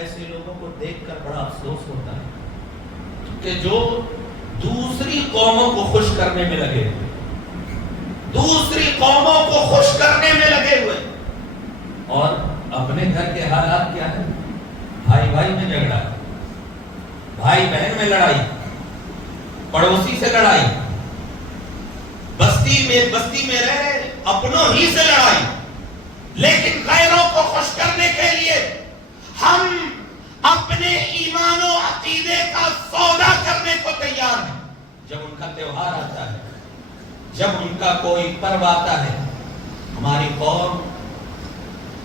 ایسے لوگوں کو دیکھ کر بڑا افسوس ہوتا ہے کہ جو دوسری قوموں کو خوش کرنے میں لگے ہوئے، دوسری قوموں کو خوش کرنے میں لگے ہوئے، اور اپنے گھر کے حالات کیا ہے؟ بھائی بھائی میں جھگڑا، بھائی بہن میں لڑائی، پڑوسی سے لڑائی، بستی میں رہے اپنوں ہی سے لڑائی، لیکن غیروں کو خوش کرنے کے لیے ہم اپنے ایمان و عقیدے کا سودا کرنے کو تیار ہیں۔ جب ان کا تہوار آتا ہے، جب ان کا کوئی پرو آتا ہے، ہماری قوم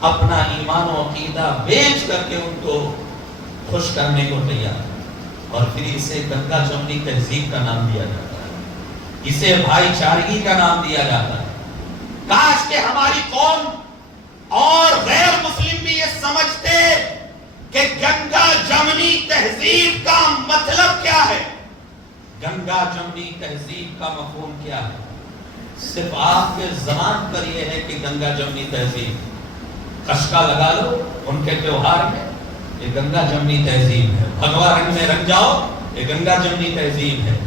اپنا ایمان و عقیدہ بیچ کر کے ان کو خوش کرنے کو تیار ہے، اور پھر اسے گنگا جمنی تہذیب کا نام دیا جاتا ہے، اسے بھائی چارگی کا نام دیا جاتا ہے۔ کاش کہ ہماری قوم اور غیر مسلم بھی یہ سمجھتے کہ گنگا جمنی تہذیب کا مطلب کیا ہے، گنگا جمنی تہذیب کا مفہوم کیا ہے۔ صرف آپ کے زبان پر یہ ہے کہ گنگا جمنی تہذیب، کشکا لگا لو ان کے تہوار میں، یہ گنگا جمنی تہذیب ہے۔ بھگوا رنگ میں رنگ جاؤ، یہ گنگا جمنی تہذیب ہے۔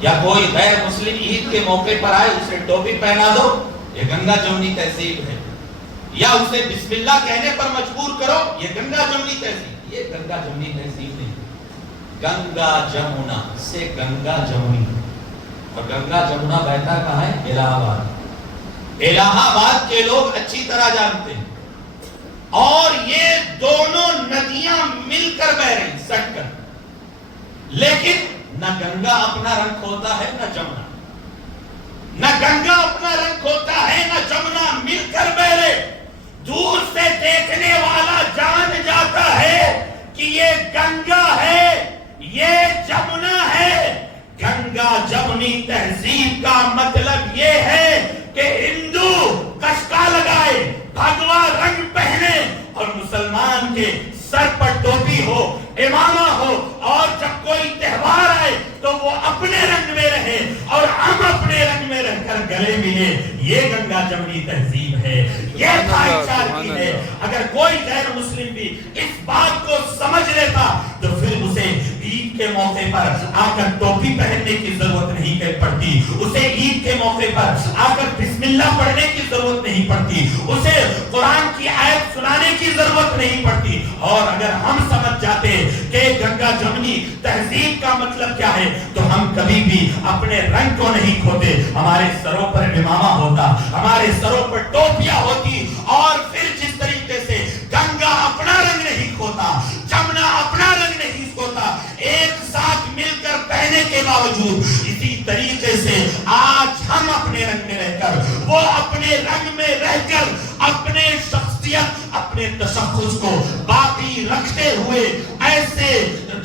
یا کوئی غیر مسلم عید کے موقع پر آئے اسے ٹوپی پہنا دو، یہ گنگا جمنی تہذیب ہے۔ یا اسے بسم اللہ کہنے پر مجبور کرو، یہ گنگا جمنی تہذیب، یہ گنگا جمنی تہذیب نہیں۔ گنگا جمنا سے گنگا جمنی، اور گنگا جمنا بہتا کہاں ہے؟ الہ آباد۔ الہ آباد کے لوگ اچھی طرح جانتے ہیں، اور یہ دونوں ندیاں مل کر بہ رہی سٹ کر، لیکن نہ گنگا اپنا رنگ کھوتا ہے نہ جمنا، نہ گنگا اپنا رنگ کھوتا ہے نہ جمنا مل کر بہ رہے۔ دور سے دیکھنے والا جان جاتا ہے کہ یہ گنگا ہے، یہ جمنا ہے۔ گنگا جمنی تہذیب کا مطلب یہ ہے کہ ہندو کشکا لگائے، بھگوا رنگ پہنے، اور مسلمان کے سر پر ٹوپی ہو، امامہ ہو، اور جب کوئی تہوار آئے تو وہ اپنے رنگ میں رہے اور ہم اپنے رنگ میں رہ کر گلے ملے۔ یہ گنگا جمنی تہذیب ہے، یہ بھائی چارگی ہے۔ اگر کوئی غیر مسلم بھی اس بات کو سمجھ لیتا تو پھر اسے عید کے موقع پر آ کر ٹوپی پہننے کی ضرورت نہیں پڑتی، اسے عید کے موقع پر آ کر بسم اللہ پڑھنے کی ضرورت نہیں پڑتی، اسے قرآن کی آیت سنانے کی ضرورت نہیں پڑتی۔ اور اگر ہم سمجھ جاتے کہ گنگا جمنی تہذیب کا مطلب کیا ہے تو ہم کبھی بھی اپنے رنگ کو نہیں کھوتے۔ ہمارے سروں پر امامہ ہوتا، ہمارے سروں پر ٹوپیاں ہوتی، اور پھر جس طریقے سے گنگا اپنا رنگ نہیں کھوتا، جمنا اپنا رنگ نہیں کھوتا، ایک ساتھ مل کر پہنے کے باوجود، اسی طریقے سے آج ہم اپنے رنگ میں رہ کر، وہ اپنے رنگ میں رہ کر اپنے شخصیت، اپنے تشخص کو باقی رکھتے ہوئے ایسے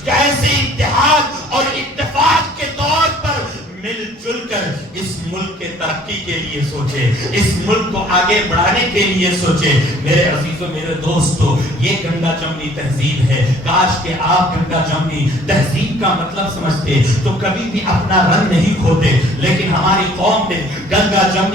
اتحاد اور اتفاق کے طور پر مل جل کر اس ملک کے ترقی کے لیے سوچے، اس ملک کو آگے بڑھانے کے لیے سوچے۔ میرے عزیزوں، میرے دوستو، یہ گنگا جمنی تہذیب ہے۔ کاش کہ آپ گنگا جمنی تہذیب کا مطلب سمجھتے تو کبھی بھی اپنا رنگ نہیں کھوتے، لیکن ہماری قوم نے گنگا جمنی